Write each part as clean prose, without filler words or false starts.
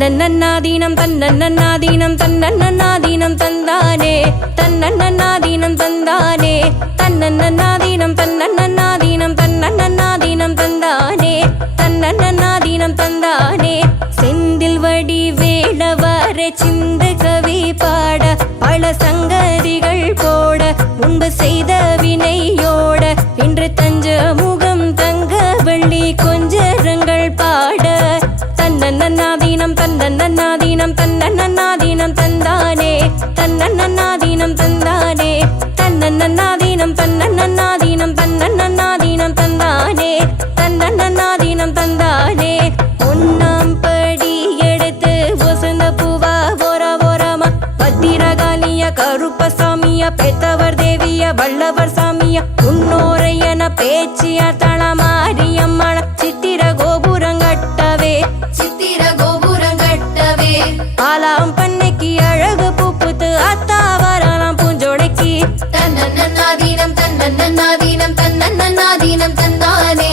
தன்னன்னாதீனம் தன்னன்னாதீனம் தன்னன்னாதீனம் தந்தானே தன்னன்னாதீனம் தந்தானே தன்னன்னாதீனம் தன்னன்னாதீனம் தன்னன்னாதீனம் தந்தானே தன்னன்னாதீனம் தந்தானே செந்தில் வடி வேளவர சிந்து கவி பாட பல சங்கதிகள் போட முன்பு செய்த வினையோட இன்று தஞ்ச முகம் தங்க வெள்ளி கொஞ்சரங்கள் பாட தன்னன்னாதீனம் தன்னன்னாதீனம் தன்னன்னாதீனம் தந்தானே தன்னன்னாதீனம் தந்தானே தன்னன்னாதீனம் தன்னன்னாதீனம் தன்னன்னாதீனம் தந்தானே தன்னன்னாதீனம் தந்தானே ஒன்னாம் படி எடுத்து வசந்த பூவா போரா போராமா பத்திரகாளிய கருப்பசாமிய பெத்தவர் தேவிய வல்லவர் சாமிய முன்னோரையன பேச்சிய தளமாரியம்மன சித்திர கோபுரங்கட்டவே ஆலாம் பண்ணைக்கு அழகு பூப்புத்து அத்தாவராலாம் பூஞ்சோடைக்கு தன்னன்னாதீனம் தன்னன்னாதீனம் தன்னன்னாதீனம் தந்தானே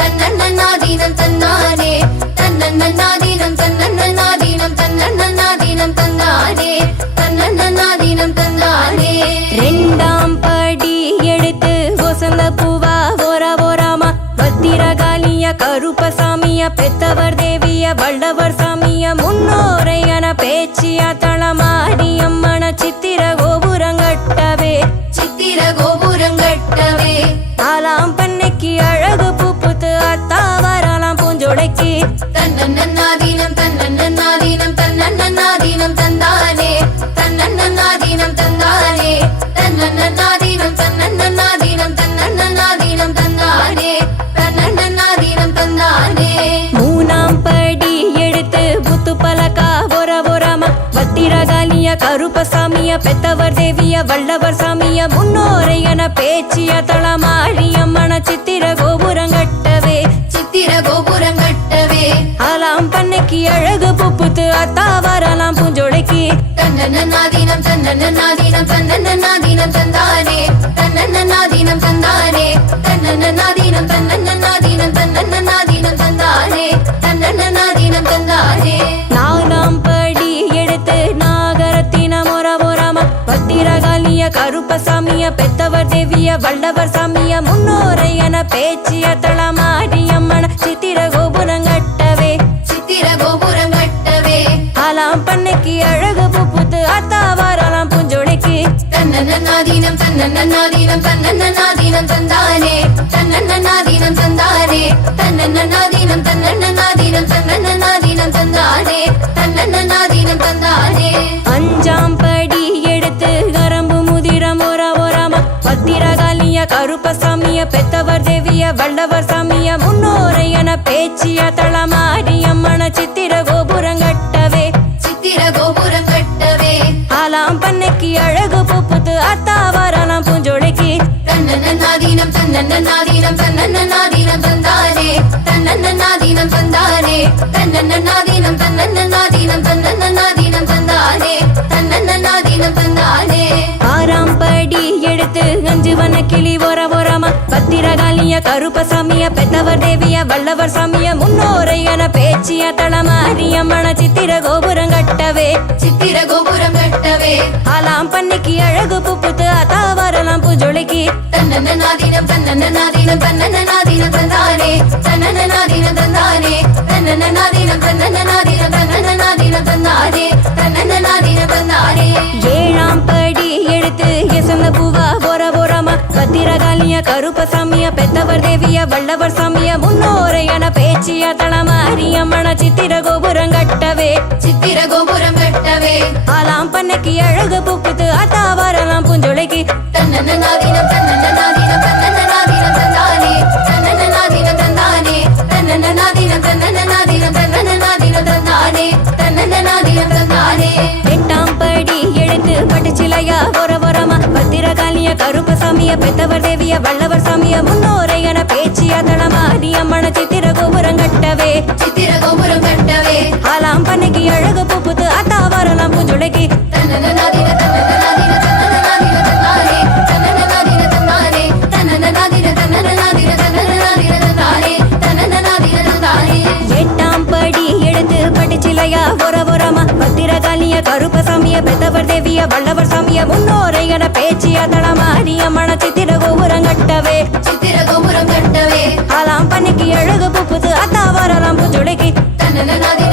தன்னன்னாதீனம் தந்தானே தன்னன்னாதீனம் தன்னன்னாதீனம் தன்னன்னாதீனம் தந்தானே தன்னன்னாதீனம் தந்தானே ரெண்டாம் படி எடுத்து வசந்த பூவா போரா போராமா பத்திரகாளிய கருப்பசாமிய பெத்தவர் தேவிய வல்லவர் சாமிய முன்னோரையன பேச்சிய தளமாரியம்மன சித்திர கோபுரங்கட்டவே ஆலாம் பண்ணைக்கு அழகு பூப்புத்து அத்தாவராலாம் பூஞ்சோடைக்கு தன்னன்னாதீனம் தன்னன்னாதீனம் தன்னன்னாதீனம் தந்தானே தன்னன்னாதீனம் தந்தானே தன்னன்னாதீனம் தன்னன்னாதீனம் தன்னன்னாதீனம் தந்தானே தன்னன்னாதீனம் தந்தானே மூணாம் படி எடுத்து புத்து பலக்கா போர போராமா பத்திரகாளிய கருப்பசாமிய பெத்தவர் தேவிய வல்லவர் சாமிய முன்னோரையன பேச்சிய தளமாரியம்மன சித்திர கோபுரங்கட்டவே ஆலாம் பண்ணைக்கு அழகு பூப்புத்து அத்தாவராலாம் பூஞ்சோடைக்கு தன்னன்னாதீனம் தன்னன்னாதீனம் தன்னன்னாதீனம் தந்தானே தன்னன்னாதீனம் தந்தானே தன்னன்னாதீனம் தன்னன்னாதீனம் தன்னன்னாதீனம் தந்தானே தன்னன்னாதீனம் தந்தானே நாலாம் படி எடுத்து நாகரத்தின மொர போராமா பத்திரகாளிய கருப்பசாமிய பெத்தவர் தேவிய வல்லவர் சாமிய முன்னோரையன பேச்சிய தளமாரியம்மன சித்திர கோபுரங்கட்டவே ஆலாம் பண்ணைக்கு அழகு பூப்புத்து அத்தாவராலாம் பூஞ்சோடைக்கு தன்னன்னாதீனம் தன்னன்னாதீனம் தன்னன்னாதீனம் தந்தானே தன்னன்னாதீனம் தந்தானே தன்னன்னாதீனம் தன்னன்னாதீனம் தன்னன்னாதீனம் தந்தானே தன்னன்னாதீனம் தந்தானே அஞ்சாம் படி எடுத்து கரம்பு முதிரம் ஓரா ஓராமா பத்திரகாளிய கருப்பசாமிய பெத்தவர் தேவிய வல்லவர் சாமிய முன்னோரையன பேச்சிய தளமாரியம்மன சித்திர கோபுரங்கட்டவே ஆலாம் பண்ணைக்கு அழகு பூப்புத்து அத்தாவராலாம் பூஞ்சோடைக்கு தன்னன்னாதீனம் தன்னன்னாதீனம் தன்னன்னாதீனம் தந்தானே தன்னன்னாதீனம் தந்தானே தன்னன்னாதீனம் தன்னன்னாதீனம் தன்னன்னாதீனம் தந்தானே தன்னன்னாதீனம் தந்தானே ஆறாம் படி எடுத்து அஞ்சு வன கிளி ஓர ஓராமா பத்திரகாளிய கருப்பசாமிய பெத்தவர் தேவிய வல்லவர் சாமிய முன்னோரையன பேச்சிய தளமாரியம்மன சித்திர கோபுரங்கட்டவே ஆலாம் பண்ணைக்கு அழகு பூப்புத்து அத்தாவராலாம் பூஞ்சோடைக்கு தன்னன்னாதீனம் தன்னன்னாதீனம் தன்னன்னாதீனம் தந்தானே தன்னன்னாதீனம் தந்தானே தன்னன்னாதீனம் தன்னன்னாதீனம் தன்னன்னாதீனம் தந்தானே தன்னன்னாதீனம் தந்தானே ஏழாம் படி எடுத்து எசந்த பூவா போர போராமா பத்திரகாளிய கருப்பசாமிய பெத்தவர் தேவிய வல்லவர் சாமிய முன்னோரையன பேச்சிய தளமாரியம்மன சித்திர கோபுரங்கட்டவே ஆலாம் பண்ணைக்கு அழகு பூப்புத்து அத்தாவராலாம் பூஞ்சோடைக்கு தன்னன்னாதீனம் தன்னன்னாதீனம் தன்னன்னாதீனம் தந்தானே தன்னன்னாதீனம் தந்தானே தன்னன்னாதீனம் தன்னன்னாதீனம் தன்னன்னாதீனம் தந்தானே தன்னன்னாதீனம் தந்தானே எட்டாம் படி எடுத்து பட்டுச்சிலையா போர போராமா பத்திரகாளிய கருப்பசாமிய பெத்தவர் தேவிய வல்லவர் சாமிய முன்னோரையன பேச்சிய தளமாரியம்மன சித்திர கோபுரங்கட்டவே ஆலாம் பண்ணைக்கு அழகு பூப்புத்து அத்தாவராலாம் பூஞ்சோடைக்கு தன்னன்னாதீனம் தன்னன்னாதீனம் தன்னன்னாதீனம் தந்தானே தன்னன்னாதீனம் தந்தானே தன்னன்னாதீனம் தன்னன்னாதீனம் தன்னன்னாதீனம் தந்தானே தன்னன்னாதீனம் தந்தானே எட்டாம் படி எடுத்து பட்டுச்சிலையா தேவியா ஒரமா பத்திரகாளிய கருப்பசாமிய பெத்தவர் தேவிய வல்லவர் சாமிய முன்னோரையன பேச்சிய தளமாரியம்மன சித்திர கோபுரம் கட்டவே சித்திர கோபுரம் கட்டவே ஆலாம் பண்ணிக்கு அழகு புப்புது அத்தா வரலாம் புஜுளைக்கு தன்னன நாதின